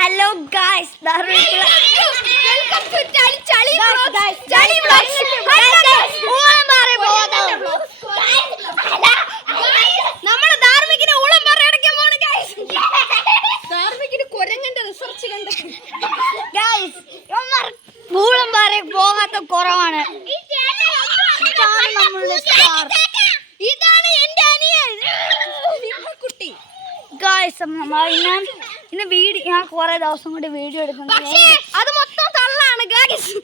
Hello guys, welcome to Chali Vlogs. Chali Vlogs. നമ്മുടെ ധാർമ്മികിനെ ഊളംപാറ അടയ്ക്കാൻ പോണ് ഗൈസ്. ധാർമ്മികിന് കുരങ്ങന്റെ റിസർച്ച് കണ്ട് ഗൈസ് ഊളംപാറ പോകാത്ത കുറവാണ്. ഇതാണ് എന്റെ അനിയൻ കുട്ടി ഗൈസ്. ഇന്ന് വീഡിയോ ഞാൻ കുറെ ദിവസം കൊണ്ട് വീഡിയോ എടുക്കുന്നു. അത് മൊത്തം തള്ളാണ് ഗൈസ്.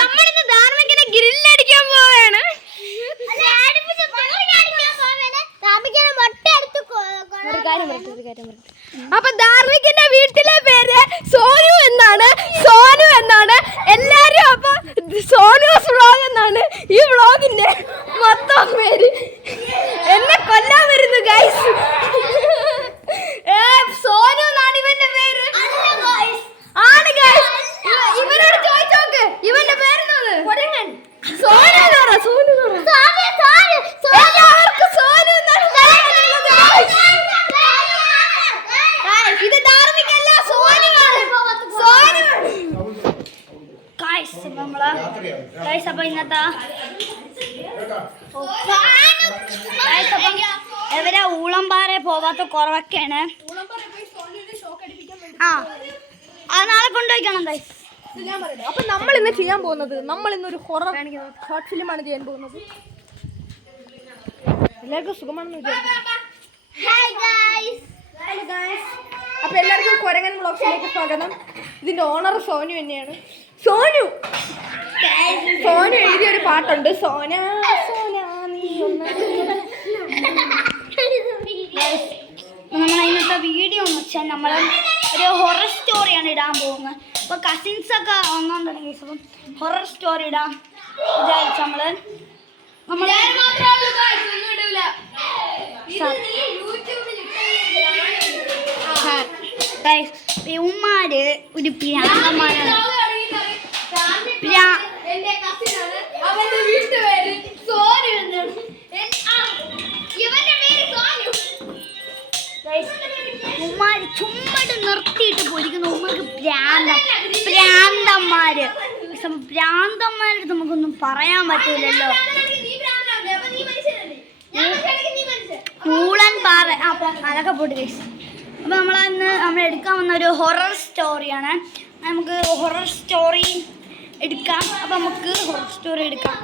നമ്മളിന്ന് ധാർമ്മികനെ ഗ്രില്ലടിക്കാൻ പോവുകയാണ്. അപ്പൊ ധാർമ്മികന്റെ വീട്ടിലെ പേര് സോനു എന്നാണ്. എല്ലാരും അപ്പൊ സോനൂസ് വ്ളോഗ് എന്നാണ് ഈ വ്ളോഗിന്റെ മൊത്തം പേര്. എന്നെ കൊല്ലാൻ വരുന്നു ഗൈസ്. സോനു എന്നാണ് ഇവന്റെ പേര്. ആണ് ഗൈസ്. ഇവനോട് ചോദിച്ചോക്ക് ഇവന്റെ പേരെന്താണ്. സോനു എല്ലാവർക്കും സോനു എന്നാണ്. ഇത് ധാർമ്മികല്ല, സോനുവാണ്. അപ്പൊ ഇന്നത്തെ എവരെ ഊളംപാറ പോവാത്ത കുറവൊക്കെയാണ്. അത് നാളെ കൊണ്ടുപോയിക്കണം ഗൈസ്. അപ്പൊ നമ്മൾ ഇന്ന് ചെയ്യാൻ പോകുന്നത്, നമ്മൾ ഇന്നൊരു ഹൊറർ ഷോർട്ട് ഫിലിമാണ് ചെയ്യാൻ പോകുന്നത്. എല്ലാവർക്കും സുഖമാണെന്ന് വിചാരിക്കുന്നു. അപ്പൊ എല്ലാവർക്കും കൊരങ്ങൻ വ്ളോഗ്സിലേക്ക് സ്വാഗതം. ഇതിന്റെ ഓണർ സോനു തന്നെയാണ്. സോനു എഴുതിയൊരു പാട്ടുണ്ട്, സോന സോന നീ ഒന്ന്. നമ്മൾ ഇന്നത്തെ വീഡിയോ എന്ന് വെച്ചാൽ നമ്മൾ ഒരു ഹൊറർ സ്റ്റോറിയാണ് ഇടാൻ പോകുന്നത്. അപ്പോൾ കസിൻസൊക്കെ വന്നോണ്ടെങ്കിൽ അപ്പം ഹൊറർ സ്റ്റോറി ഇടാം വിചാരിച്ചു. ഉമ്മാര് ഒരു പ്രാന്തന്മാരാണ്. ഉമ്മാര് ചുമ്മായിട്ട് നിർത്തിയിട്ട് പോയിരിക്കുന്നു. ഉമ്മക്ക് ഭ്രാന്തന്മാരുടെ നമുക്കൊന്നും പറയാൻ പറ്റൂലല്ലോ. ഊളൻ പാറ അപ്പം അതൊക്കെ പോട്ട് കഴിച്ചു. അപ്പോൾ നമ്മൾ എടുക്കാൻ വന്ന ഒരു ഹൊറർ സ്റ്റോറിയാണ്. നമുക്ക് ഹൊറർ സ്റ്റോറി എടുക്കാം. അപ്പം നമുക്ക് ഹൊറർ സ്റ്റോറി എടുക്കാം.